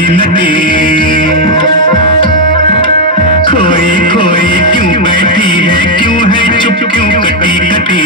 लटी लटी, खोई खोई क्यों बैठी है, क्यों है चुप, क्यों कटी कटी।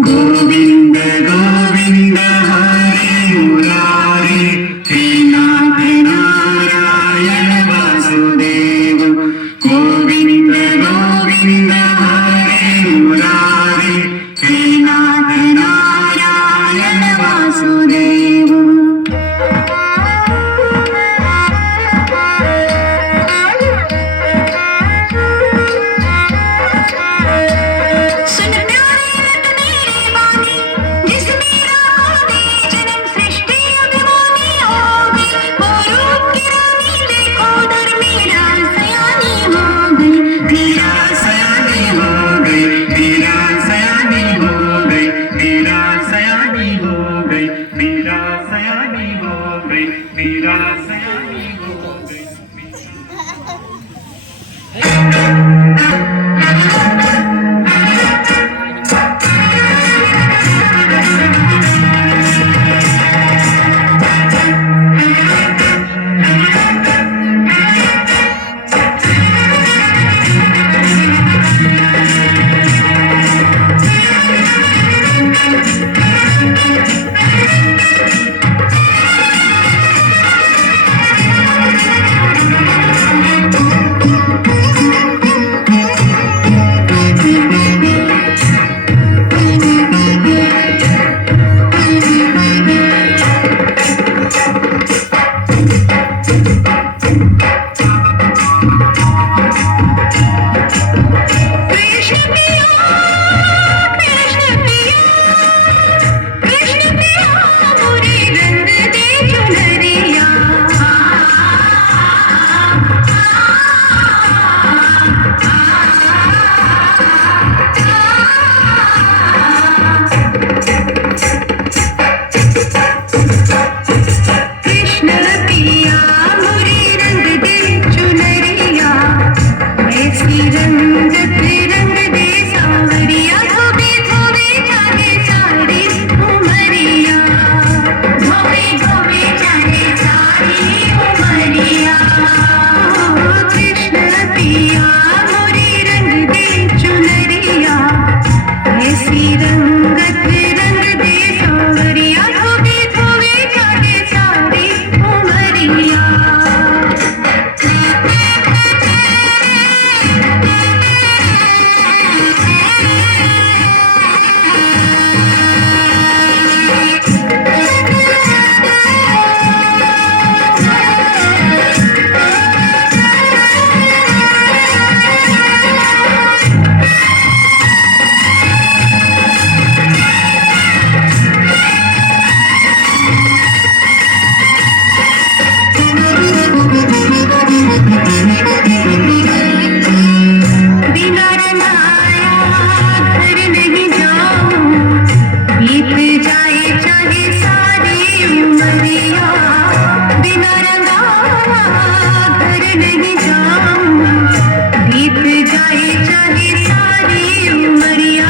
गोविंद गोविंद हरे मुरारे, हे नाथ नारायण वासुदेव। गोविंद गोविंद हरे मुरारे, हे नाथ नारायण वासुदेव। चाहे चाहे सारी उमरिया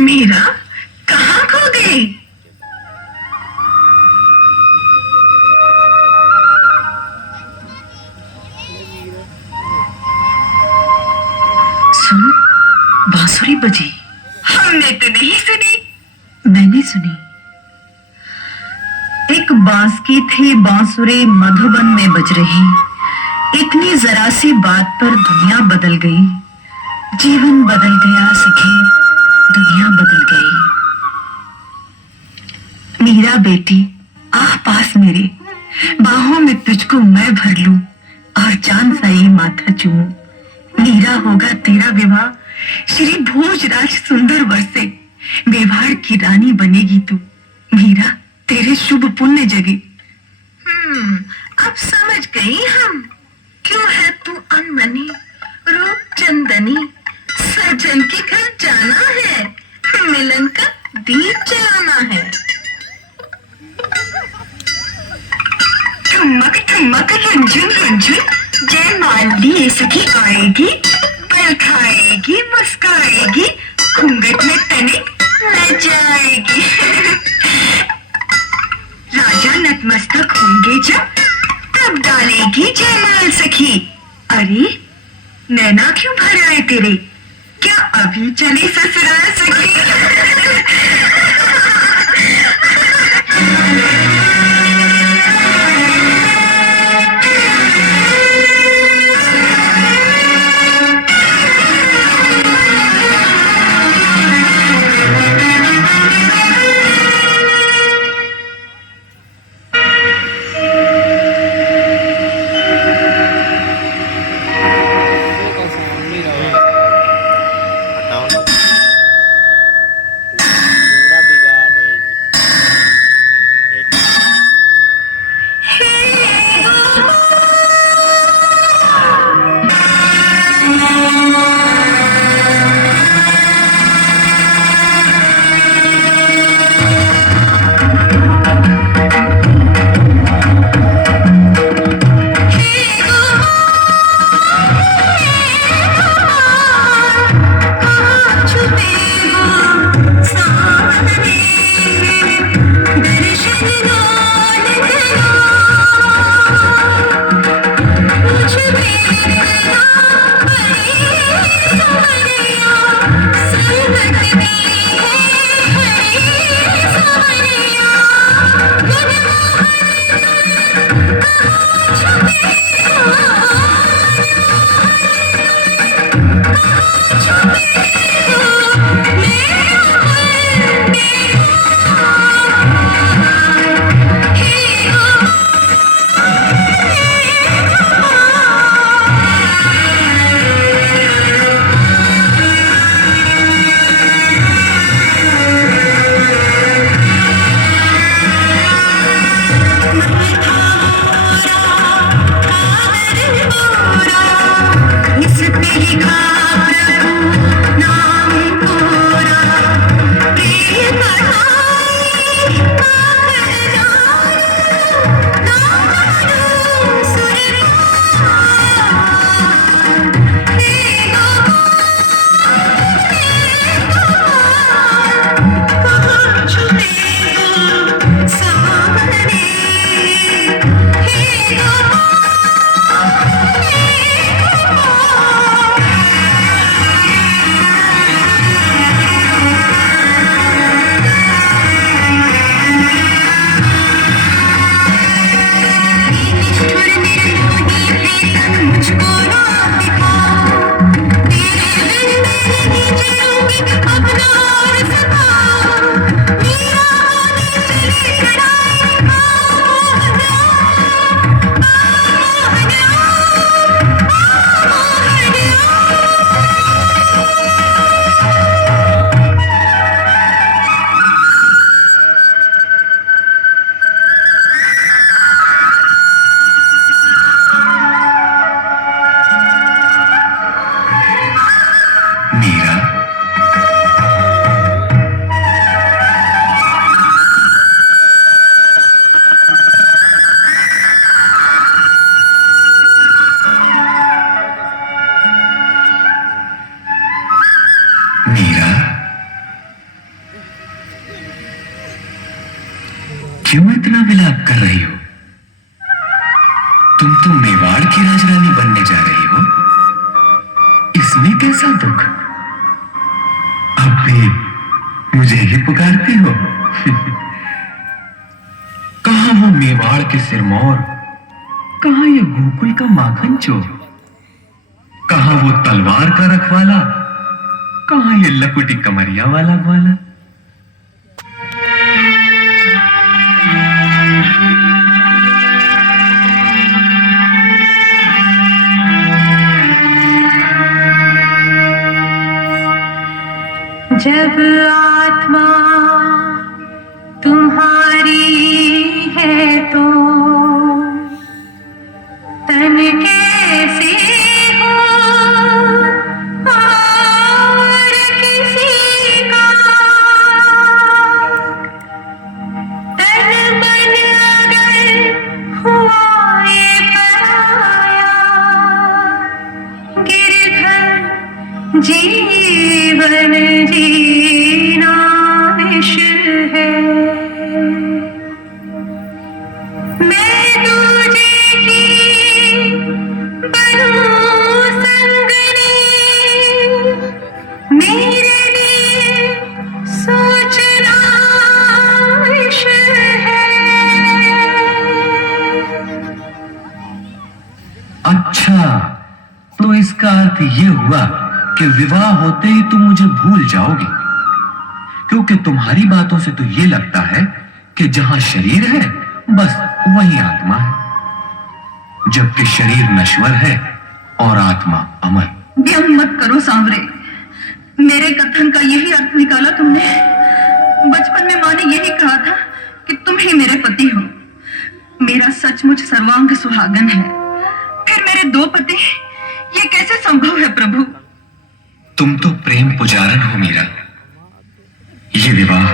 मीरा कहाँ खो गई? सुन, बांसुरी बजी। हमने तो नहीं सुनी। मैंने सुनी। एक बांस की थी बांसुरी मधुबन में बज रही, इतनी जरा सी बात पर दुनिया बदल गई, जीवन बदल गया सखी, दुनिया बदल गई। मीरा बेटी, आ पास मेरे, बाहों में तुझको मैं भर लूं और चांद सा ये माथा चूमूं। मीरा होगा तेरा विवाह श्री भोजराज सुंदर वर से, मेवाड़ की रानी बनेगी तू। मीरा तेरे शुभ पुण्य जगे। अब समझ गई हम, क्यों है तू अनमनी, रूप चंदनी, सजन के घर जाना है, मिलन का दीप जलाना है। ठुमक ठुमक रुंझुन रुंझुन, जय माली ये सखी आएगी, पल खाएगी मुस्काएगी, घूंघट में तनिक न जाएगी। राजा नतमस्तक होंगे जब, तब डालेगी जयमाल सखी। अरे नैना क्यों भर आए तेरे, क्या अभी चली ससुराल सखी? क्यों इतना विलाप कर रही हो? तुम तो मेवाड़ की राजरानी बनने जा रही हो, इसमें कैसा दुख? अब भी मुझे ही पुकारती हो? कहां वो मेवाड़ के सिरमौर, कहां ये गोकुल का माखन चोर, कहां वो तलवार का रखवाला, कहां ये लकुटी कमरिया वाला ग्वाला? जब आत्मा तुम्हारी है तो तन कैसे हो और किसी का, तन मन अगर हुआ ये पराया, गिरधर जीवन जीना विष है। मैं तुझे की बनूं संगनी, मेरे लिए सोचना विष है। अच्छा, तो इसका अर्थ यह हुआ कि विवाह होते ही तुम मुझे भूल जाओगी, क्योंकि तुम्हारी बातों से तो यह लगता है कि जहां शरीर है बस वही आत्मा है, जबकि शरीर नश्वर है और आत्मा अमर। व्यंग मत करो सांवरे, मेरे कथन का यही अर्थ निकाला तुमने। बचपन में माँ ने यही कहा था कि तुम ही मेरे पति हो। मेरा सचमुच सर्वांग सुहागन है, फिर मेरे दो पति, ये कैसे संभव है प्रभु? तुम तो प्रेम पुजारन हो मीरा। ये विवाह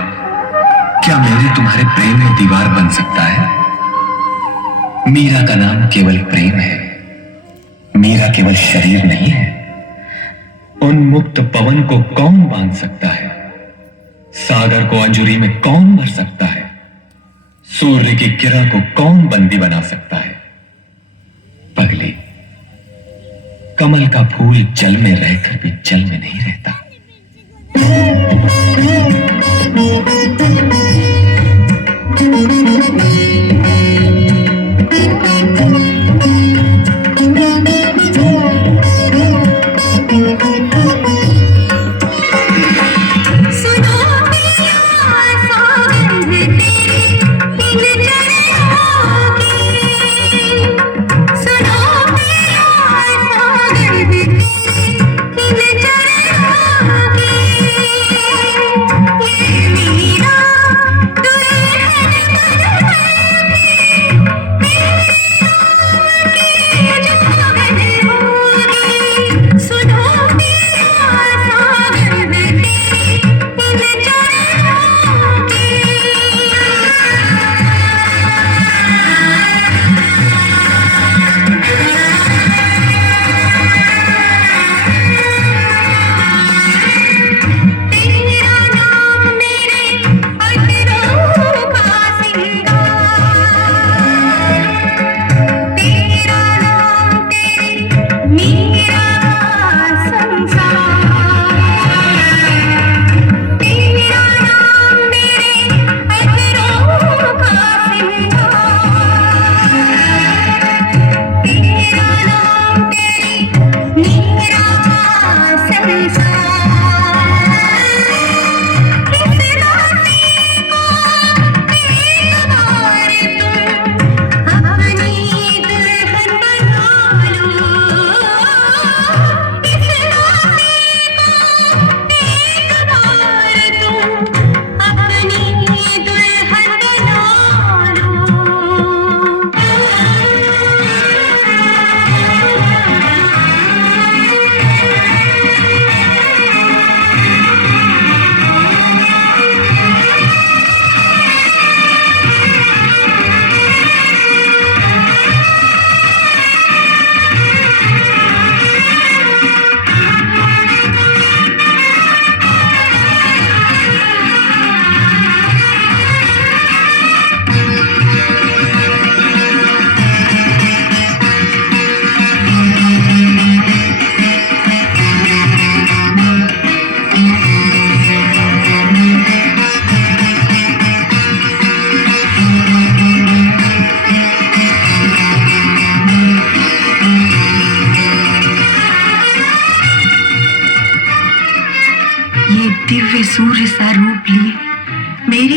क्या मेरे तुम्हारे प्रेम में दीवार बन सकता है? मीरा का नाम केवल प्रेम है, मीरा केवल शरीर नहीं है। उन्मुक्त पवन को कौन बांध सकता है? सागर को अंजुरी में कौन भर सकता है? सूर्य की किरण को कौन बंदी बना सकता है? पगली, कमल का फूल जल में रहकर भी जल में नहीं रहता।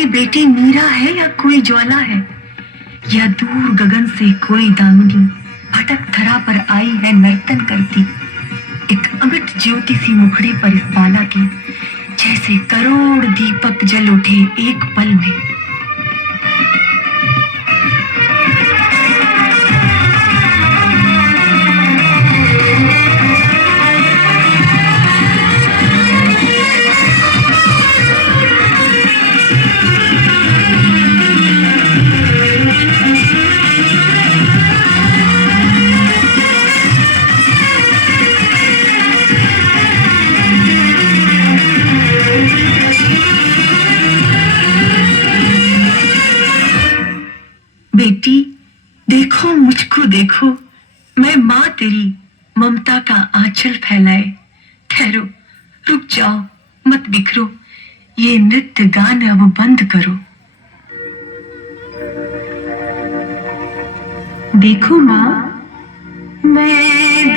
बेटी मीरा है या कोई ज्वाला है, या दूर गगन से कोई दामिनी भटक धरा पर आई है नर्तन करती, एक अमिट ज्योति सी मुखड़ी पर इस बाला की, जैसे करोड़ दीपक जल उठे एक पल में। बेटी देखो, मुझको देखो, मैं माँ तेरी ममता का आंचल फैलाए। ठहरो, रुक जाओ, मत बिखरो, ये नृत्य गान अब बंद करो। देखो माँ, मैं